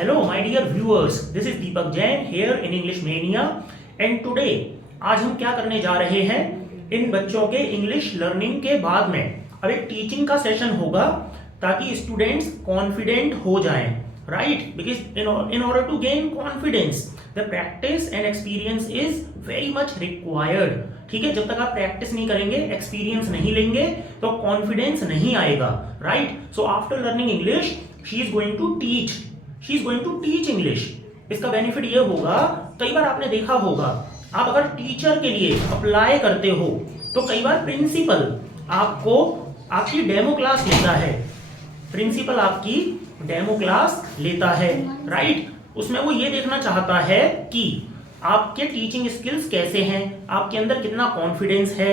Hello, my dear viewers. This is Deepak Jain here in English Mania. And today, आज हम क्या करने जा रहे हैं? इन बच्चों के इंग्लिश लर्निंग के बाद में अब एक टीचिंग का सेशन होगा ताकि स्टूडेंट्स कॉन्फिडेंट हो जाएं, right? Because in order to gain confidence, the practice and experience is very much required. ठीक है, जब तक आप प्रैक्टिस नहीं करेंगे, एक्सपीरियंस नहीं लेंगे, तो कॉन्फिडेंस नहीं आएगा, right? So after learning English, she is going to teach English. इसका बेनिफिट ये होगा, कई बार आपने देखा होगा, आप अगर टीचर के लिए अप्लाई करते हो तो कई बार प्रिंसिपल आपको आपकी डेमो क्लास लेता है. प्रिंसिपल आपकी डेमो क्लास लेता है, राइट? उसमें वो ये देखना चाहता है कि आपके टीचिंग स्किल्स कैसे हैं, आपके अंदर कितना कॉन्फिडेंस है.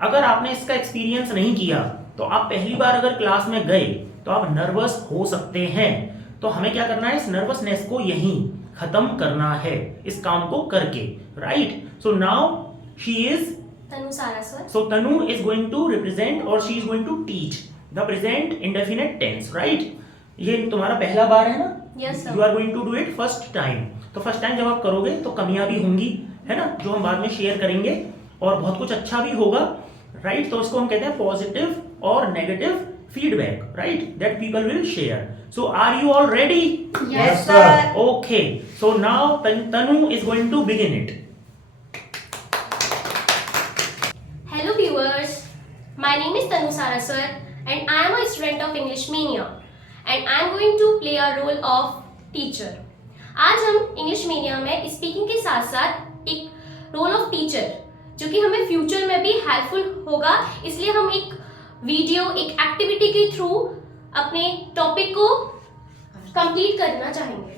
अगर आपने इसका एक्सपीरियंस नहीं किया तो आप पहली बार अगर क्लास में गए तो आप नर्वस हो सकते हैं. तो हमें क्या करना है, इस नर्वसनेस को यहीं खत्म करना है, इस काम को करके, right? So now she is Tanu Saraswat. So Tanu is going to represent or she is going to teach the present indefinite tense, right? ये तुम्हारा पहला बार है ना? Yes, sir. You are going to do it first time. तो first time जब आप करोगे तो कमियां भी होंगी, है ना, जो हम बाद में शेयर करेंगे, और बहुत कुछ अच्छा भी होगा, राइट? तो इसको हम कहते हैं पॉजिटिव और negative feedback, right? That people will share. So are you all ready? Yes, sir. Okay. So now Tanu is going to begin it. Hello viewers, my name is Tanu Saraswat and I am a student of English Mania and I am going to play a role of teacher. आज हम English media में speaking के साथ साथ एक role of teacher, जो कि हमें फ्यूचर में भी हेल्पफुल होगा, इसलिए हम एक वीडियो, एक एक्टिविटी के थ्रू अपने टॉपिक को कंप्लीट करना चाहेंगे.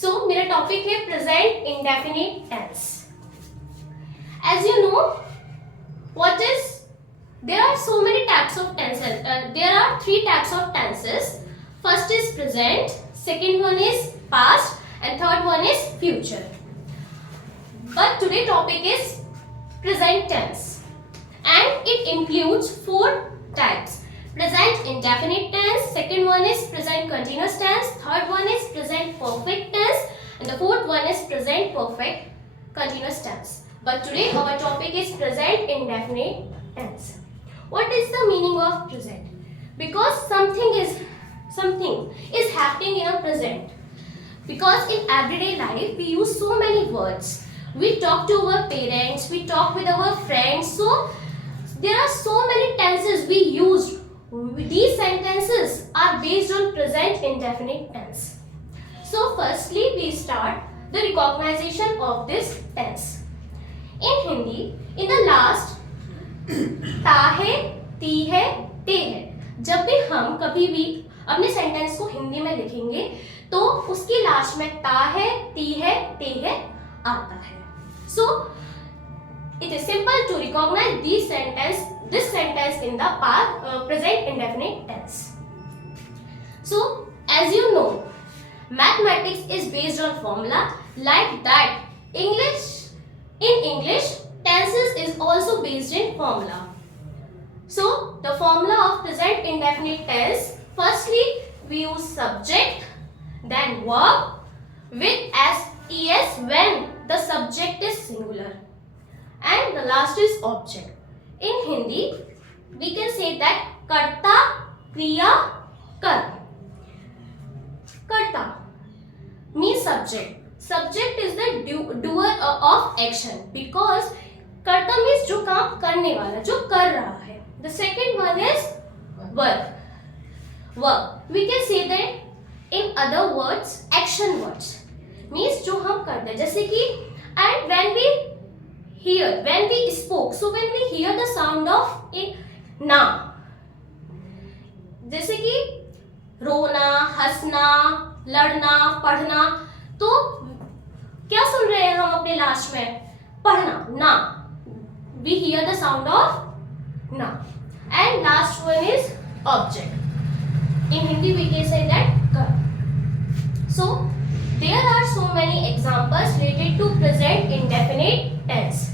सो मेरा टॉपिक है present indefinite tense. As you know, what is, there are so many types of tenses. There are 3 types of tenses. First is present, second one is past, and third one is future. But today topic is present tense and it includes 4 types. Present indefinite tense, second one is present continuous tense, third one is present perfect tense, and the fourth one is present perfect continuous tense. But today our topic is present indefinite tense. What is the meaning of present? Because something is happening in a present. Because in everyday life we use so many words. We talk to our parents, we talk with our friends. So there are so many tenses we use. These sentences are based on present indefinite tense. So firstly we start the recognition of this tense. In Hindi, in the last ता है, ती है, ते है. जब भी हम कभी भी अपने सेंटेंस को हिंदी में लिखेंगे तो उसकी लास्ट में ता है, ती है, ते है आता है. So it is simple to recognize this sentence in the present indefinite tense. So as you know, mathematics is based on formula like that. In English, tenses is also based in formula. So, the formula of present indefinite tense, firstly, we use subject, then verb with S-ES when the subject is singular. And the last is object. In Hindi, we can say that karta, kriya, kar. Karta means subject. Subject is the doer of action, because कर्ता means जो काम करने वाला, जो कर रहा है. The second one is verb. We can say that in other words, action words means जो हम करते हैं, जैसे कि and when we spoke, so when we hear the sound of na, जैसे कि रोना, हंसना, लड़ना, पढ़ना, तो क्या सुन रहे हैं हम अपने लास्ट में? पढ़ना, ना. We hear the sound of na. And last one is object. In Hindi we can say that kar. So there are so many examples related to present indefinite tense.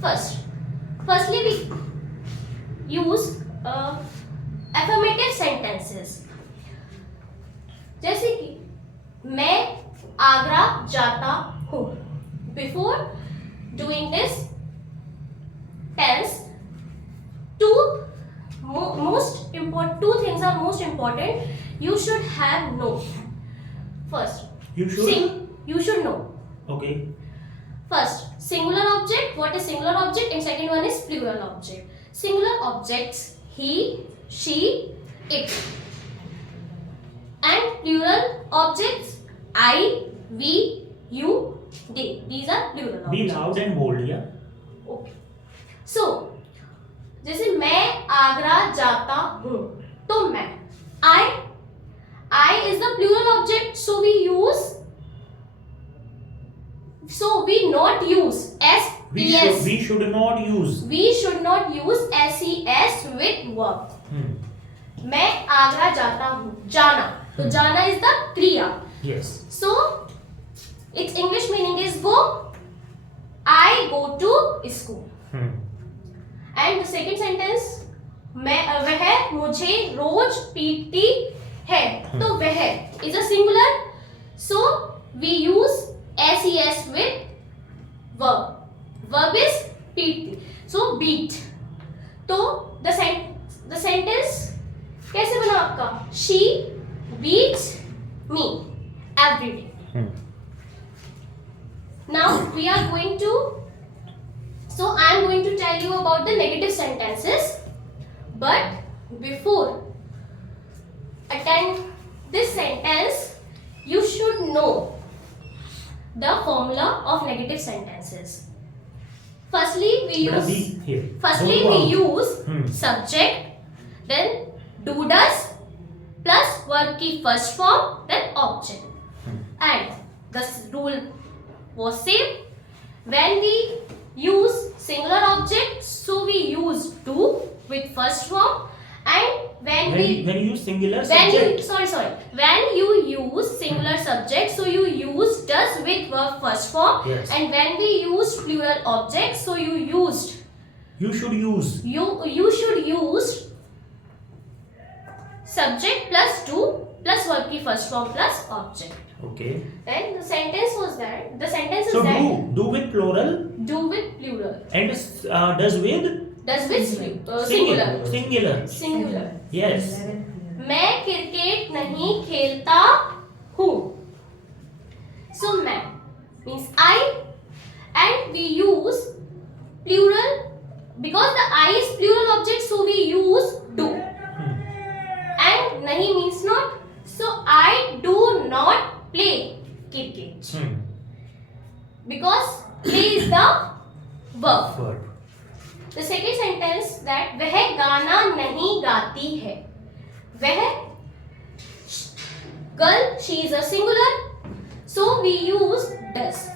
Firstly we use affirmative sentences. जैसे कि मैं आगरा जाता हूँ. Before doing this tense, two things are most important. You should have know. First, You should. you should know. Okay. First, singular object. What is singular object? And second one is plural object. Singular objects: he, she, it. And plural objects: I, we, you, they. These are plural objects. Be loud and bold, yeah. Okay. So, जैसे मैं आगरा जाता हूँ, तो मैं I is the plural object, so we not use s We es. should not use. We should not use ses with verb. मैं आगरा जाता हूँ. जाना, तो जाना is the क्रिया. Yes. So its English meaning is go. I go to school. And the second sentence, वह मुझे रोज पीटती है, तो वह is a singular, so we use ses with verb. Verb is पीटती, so beat. तो the sentence कैसे बना आपका? She beats me every day. Now we are going to, so I am going to tell you about the negative sentences, but before attend this sentence, you should know the formula of negative sentences. Firstly, we use subject, then do does plus verb की first form, then object. And the rule was same. When we use singular object, so we use do with first form, and when you use singular subject, when you use singular subject, so you use does with verb first form. Yes. And when we use plural object, so you should use subject plus do plus verb की first form plus object. Okay. Then the sentence was that, the sentence is So that do with plural do with plural, and does with singular. Yes. मैं cricket नहीं खेलता हूँ. So मैं means I, and we use plural because the I is plural object, so we use do. And nahi means not, so I do not play cricket because play is the verb. The second sentence that वह गाना नहीं गाती है. वह girl, she is a singular, so we use does.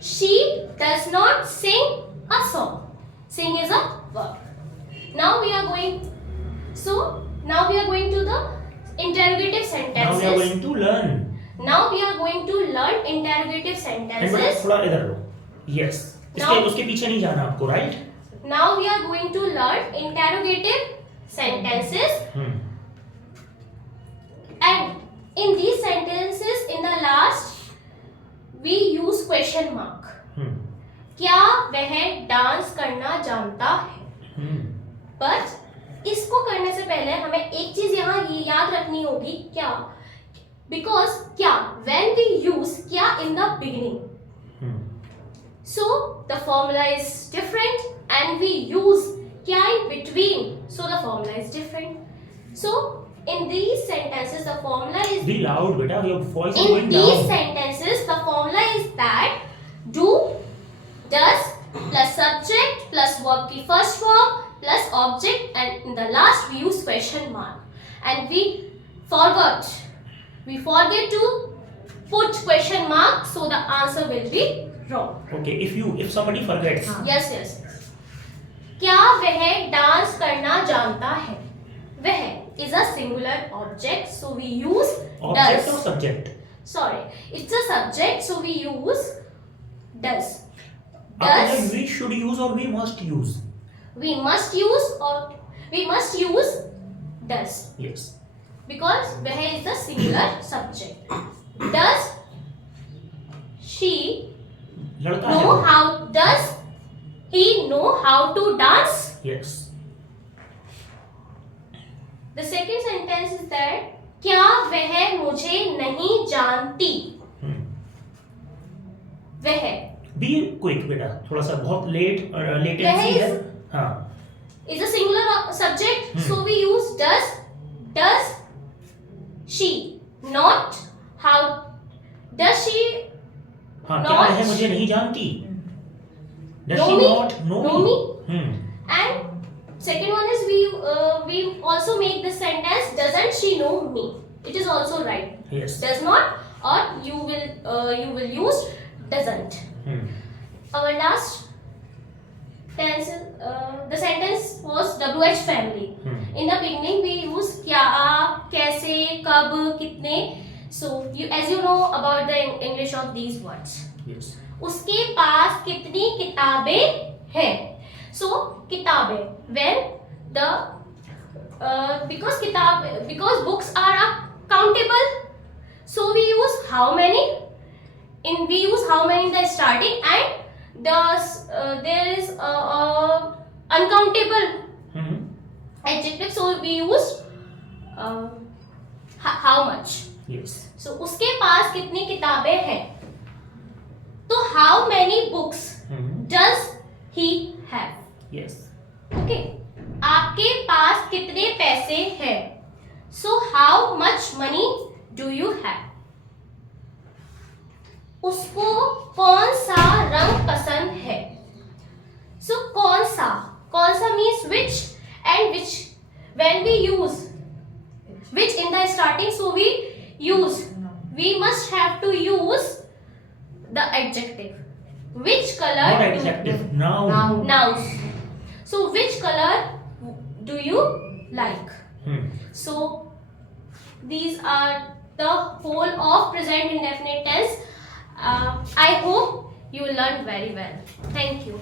She does not sing a song. Sing is a verb. Now we are going to the interrogative sentences. Now we are going to learn. Now we are going to learn interrogative sentences. थोड़ा इधर लो. Yes. उसके पीछे नहीं जाना आपको, right? Now we are going to learn interrogative sentences. And in these sentences, in the last, we use question mark. क्या वह dance करना जानता है? But इसको करने से पहले हमें एक चीज यहाँ याद रखनी होगी, क्या? Because क्या, when we use क्या in the beginning, so the formula is different, and we use क्या in between, so the formula is different. So in these sentences, the formula is. Be loud, beta. Your voice is in going down. these sentences, the formula is that do, does plus subject plus verb की first form plus object, and in the last we use question mark. And we forget to put question mark, so the answer will be wrong. Okay, if somebody forgets. Yes. क्या वह dance करना जानता है? वह is a singular object, so we use Object does. or subject? Sorry, it's a subject, so we use does. After that, we should use or we must use? We must use does. Yes. Because वह is the singular subject. Does she लड़का know है how does he know how to dance? Yes The second sentence is that क्या वह मुझे नहीं जानती? वह be quick बेटा, थोड़ा सा बहुत लेटेंसी वह है। is- हाँ is a singular subject, Hmm. so we use does. Does she not? How does she हाँ, क्या Not- वह मुझे नहीं जानती? Does Know she me? not know Know me? me? And second one is we also make this sentence doesn't she know me? It is also right. Yes. Does not, or you will use doesn't. Our last tense the sentence was WH family. In the beginning we use क्या, कैसे, कब, कितने. So as you know about the English of these words. Yes. उसके पास कितनी किताबें हैं? So किताबें when the because books are countable, so we use how many in the starting, and there is uncountable adjective, so we use how much. Yes. So उसके पास कितनी किताबें हैं? तो how many books does he have? Yes. Okay. आपके पास कितने पैसे हैं? So how much money do you have? उसको कौन सा रंग पसंद है? So कौन सा means which, and which when we use which in the starting, so we must have to use the adjective. Which color? Not adjective. Noun. Nouns. So which color do you like? So these are the whole of present indefinite tense. I hope you learned very well. Thank you.